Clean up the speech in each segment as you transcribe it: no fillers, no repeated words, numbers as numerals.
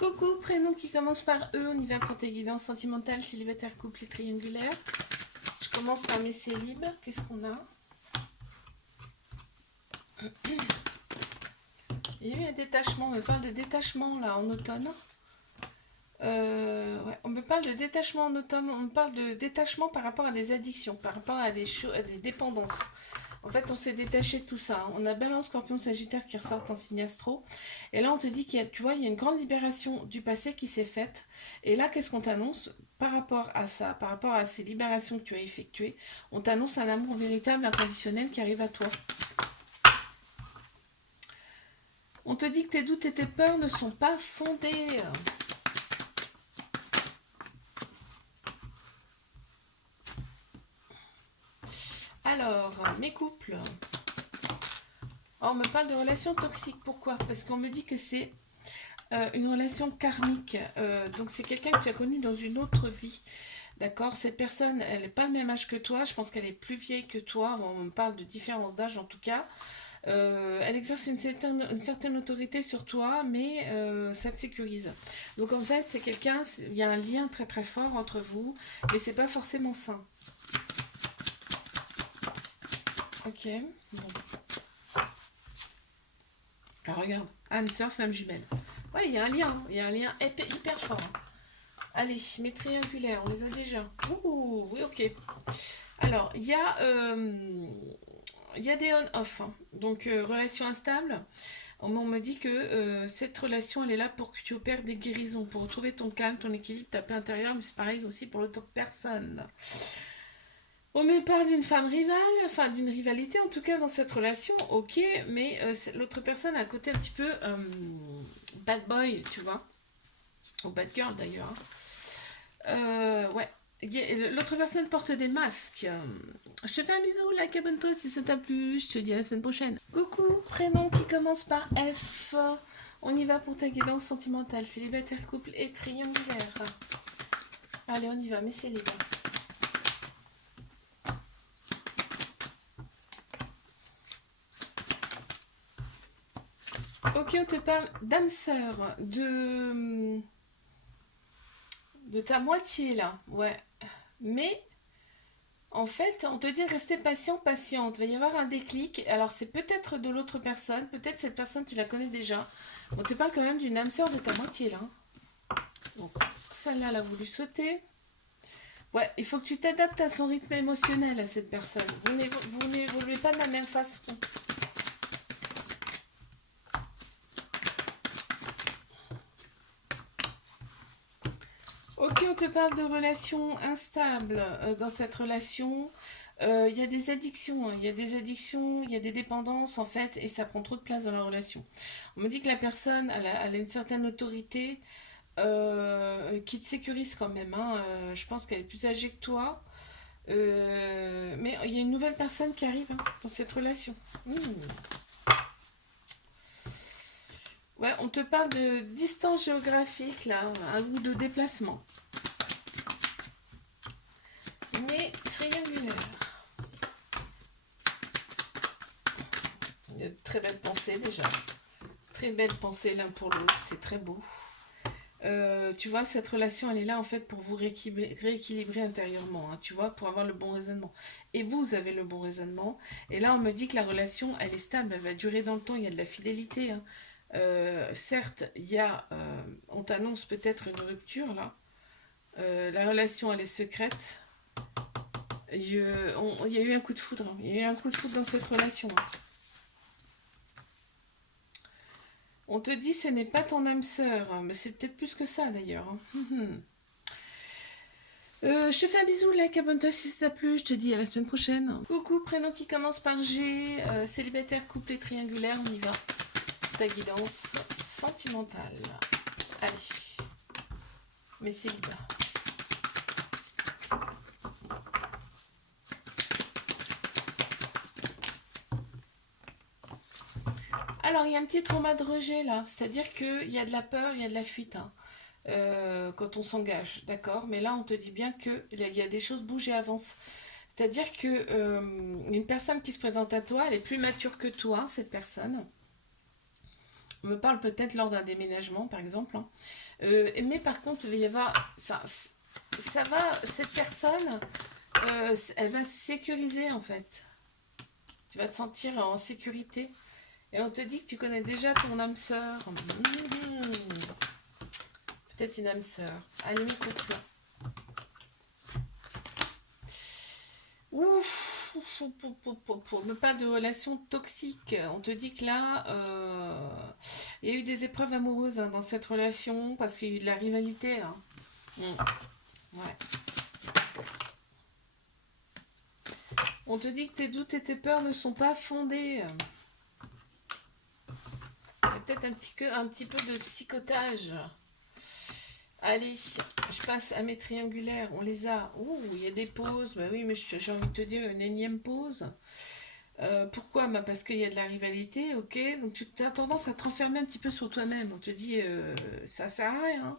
Coucou, prénom qui commence par E, on y va pour tes guidances sentimentales, célibataire, couple et triangulaire. Je commence par mes célibes, qu'est-ce qu'on a? Il y a eu un détachement, on me parle de détachement là en automne. Ouais, on me parle de détachement en automne, on me parle de détachement par rapport à des addictions, par rapport à à des dépendances. En fait, on s'est détaché de tout ça. On a Balance, Scorpion, Sagittaire qui ressortent en signe astro. Et là, on te dit qu'il y a, tu vois, il y a une grande libération du passé qui s'est faite. Et là, qu'est-ce qu'on t'annonce par rapport à ça, par rapport à ces libérations que tu as effectuées? On t'annonce un amour véritable, inconditionnel qui arrive à toi. On te dit que tes doutes et tes peurs ne sont pas fondés. Alors, mes couples. Oh, on me parle de relations toxiques. Pourquoi? Parce qu'on me dit que c'est une relation karmique. Donc, c'est quelqu'un que tu as connu dans une autre vie. D'accord? Cette personne, elle n'est pas le même âge que toi. Je pense qu'elle est plus vieille que toi. On me parle de différence d'âge en tout cas. Elle exerce une certaine autorité sur toi, mais ça te sécurise. Donc en fait, c'est quelqu'un, il y a un lien très très fort entre vous, mais c'est pas forcément sain. Ok. Bon. Alors regarde, âme sœur, flamme jumelle. Ouais, il y a un lien, hein. Il y a un lien hyper fort, hein. Allez, mes triangulaires, on les a déjà. Ouh, oui, ok. Alors, il y a des on-off, hein. Donc, relation instable. On me dit que cette relation, elle est là pour que tu opères des guérisons, pour retrouver ton calme, ton équilibre, ta paix intérieure, mais c'est pareil aussi pour l'autre personne. On me parle d'une femme rivale, enfin d'une rivalité en tout cas dans cette relation, ok, mais l'autre personne a un côté un petit peu bad boy, tu vois, ou bad girl d'ailleurs. Ouais, l'autre personne porte des masques. Je te fais un bisou, like, abonne-toi si ça t'a plu, je te dis à la semaine prochaine. Coucou, prénom qui commence par F. On y va pour ta guidance sentimentale, célibataire, couple et triangulaire. Allez, on y va, mais c'est libre. Ok, on te parle d'âme sœur, de ta moitié là, ouais. Mais en fait, on te dit rester patient, patiente. Il va y avoir un déclic. Alors, c'est peut-être de l'autre personne. Peut-être cette personne, tu la connais déjà. On te parle quand même d'une âme sœur de ta moitié, là. Donc, celle-là, elle a voulu sauter. Ouais, il faut que tu t'adaptes à son rythme émotionnel, à cette personne. Vous n'évoluez pas de la même façon. Ok, on te parle de relations instables. Dans cette relation, il y a des addictions, hein. Il y a des addictions, il y a des dépendances en fait, et ça prend trop de place dans la relation. On me dit que la personne, elle a une certaine autorité qui te sécurise quand même, hein. Je pense qu'elle est plus âgée que toi. Mais il y a une nouvelle personne qui arrive, hein, dans cette relation. Mmh. Ouais, on te parle de distance géographique là, ou de déplacement. Mais triangulaire. De très belles pensées déjà. Très belles pensées l'un pour l'autre, c'est très beau. Tu vois, cette relation, elle est là en fait pour vous rééquilibrer intérieurement, hein, tu vois, pour avoir le bon raisonnement. Et vous avez le bon raisonnement. Et là, on me dit que la relation, elle est stable, elle va durer dans le temps, il y a de la fidélité, hein. Certes, on t'annonce peut-être une rupture là. La relation, elle est secrète. Il y a eu un coup de foudre, hein. Il y a eu un coup de foudre dans cette relation, hein. On te dit ce n'est pas ton âme sœur, hein, mais c'est peut-être plus que ça d'ailleurs, hein. Je te fais un bisou, like, abonne-toi si ça t'a plu, je te dis à la semaine prochaine. Coucou, prénom qui commence par G, célibataire, couple et triangulaire, on y va. Ta guidance sentimentale. Allez, mais célibat. Alors, il y a un petit trauma de rejet là, c'est-à-dire qu'il y a de la peur, il y a de la fuite, hein, quand on s'engage, d'accord? Mais là, on te dit bien qu'il y a des choses bougent et avancent. C'est-à-dire que une personne qui se présente à toi, elle est plus mature que toi, cette personne. On me parle peut-être lors d'un déménagement, par exemple, hein. Mais par contre, il va y avoir... ça va, cette personne, elle va se sécuriser, en fait. Tu vas te sentir en sécurité. Et on te dit que tu connais déjà ton âme sœur. Peut-être une âme sœur. Allez, mes couple. Ouf, mais pas de relation toxique. On te dit que là, il y a eu des épreuves amoureuses hein, dans cette relation parce qu'il y a eu de la rivalité. Hein. Ouais. On te dit que tes doutes et tes peurs ne sont pas fondés. Il y a peut-être un petit peu de psychotage. Allez, je passe à mes triangulaires. On les a. Ouh, il y a des pauses. Bah oui, mais j'ai envie de te dire une énième pause. Pourquoi bah parce qu'il y a de la rivalité, ok. Donc tu as tendance à te renfermer un petit peu sur toi-même. On te dit, ça sert à rien. Hein.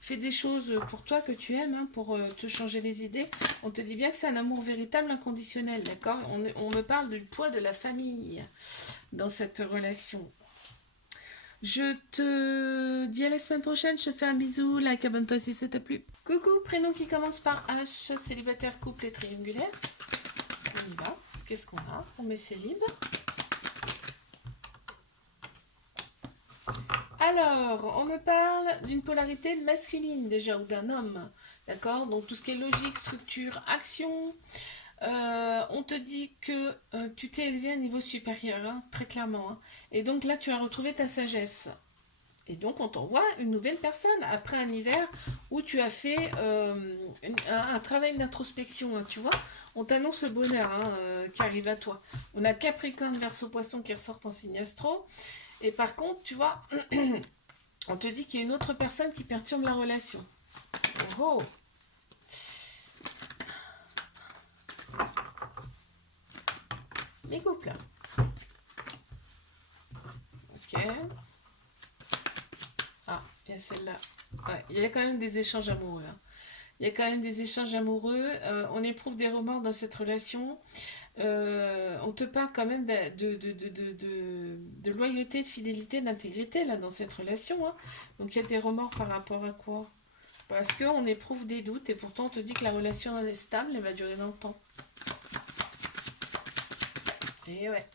Fais des choses pour toi que tu aimes, hein, pour te changer les idées. On te dit bien que c'est un amour véritable, inconditionnel, d'accord. On me parle du poids de la famille dans cette relation. Je te dis à la semaine prochaine, je te fais un bisou, like, abonne-toi si ça t'a plu. Coucou, prénom qui commence par H, célibataire, couple et triangulaire. On y va. Qu'est-ce qu'on a? On met célib. Alors, on me parle d'une polarité masculine déjà, ou d'un homme. D'accord. Donc tout ce qui est logique, structure, action. On te dit que tu t'es élevé à un niveau supérieur, hein, très clairement. Hein. Et donc là, tu as retrouvé ta sagesse. Et donc, on t'envoie une nouvelle personne après un hiver où tu as fait un travail d'introspection, hein, tu vois. On t'annonce le bonheur hein, qui arrive à toi. On a Capricorne, Verseau, Poisson qui ressortent en signe astro. Et par contre, tu vois, on te dit qu'il y a une autre personne qui perturbe la relation. Oh! Mes couples. Ok. Ah, il y a celle-là. Ouais, il y a quand même des échanges amoureux. Hein. Il y a quand même des échanges amoureux. On éprouve des remords dans cette relation. On te parle quand même de loyauté, de fidélité, d'intégrité là dans cette relation. Hein. Donc il y a des remords par rapport à quoi? Parce qu'on éprouve des doutes et pourtant on te dit que la relation est stable, elle va durer dans le temps. Et ouais.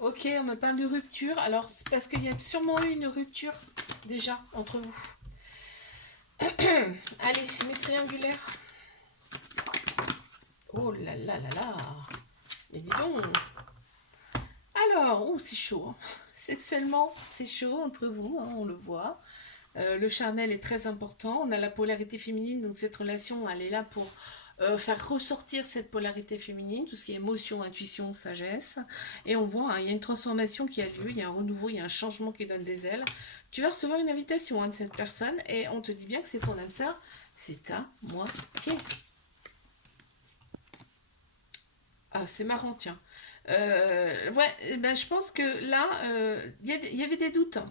Ok, on me parle de rupture. Alors c'est parce qu'il y a sûrement eu une rupture déjà entre vous. Allez, mes triangulaires. Oh là là là là. Mais dis donc. Alors, oh, c'est chaud. Hein. Sexuellement, c'est chaud entre vous, hein, on le voit. Le charnel est très important. On a la polarité féminine, donc cette relation, elle est là pour faire ressortir cette polarité féminine, tout ce qui est émotion, intuition, sagesse. Et on voit, hein, il y a une transformation qui a lieu, il y a un renouveau, il y a un changement qui donne des ailes. Tu vas recevoir une invitation hein, de cette personne et on te dit bien que c'est ton âme sœur, c'est ta moitié. Ah, c'est marrant, tiens. Ouais, ben, je pense que là, y avait des doutes. Hein.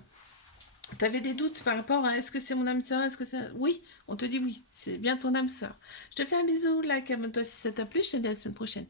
Tu avais des doutes par rapport à est-ce que c'est mon âme sœur, est-ce que c'est... Oui, on te dit oui, c'est bien ton âme sœur. Je te fais un bisou, like, abonne-toi si ça t'a plu, je te dis à la semaine prochaine.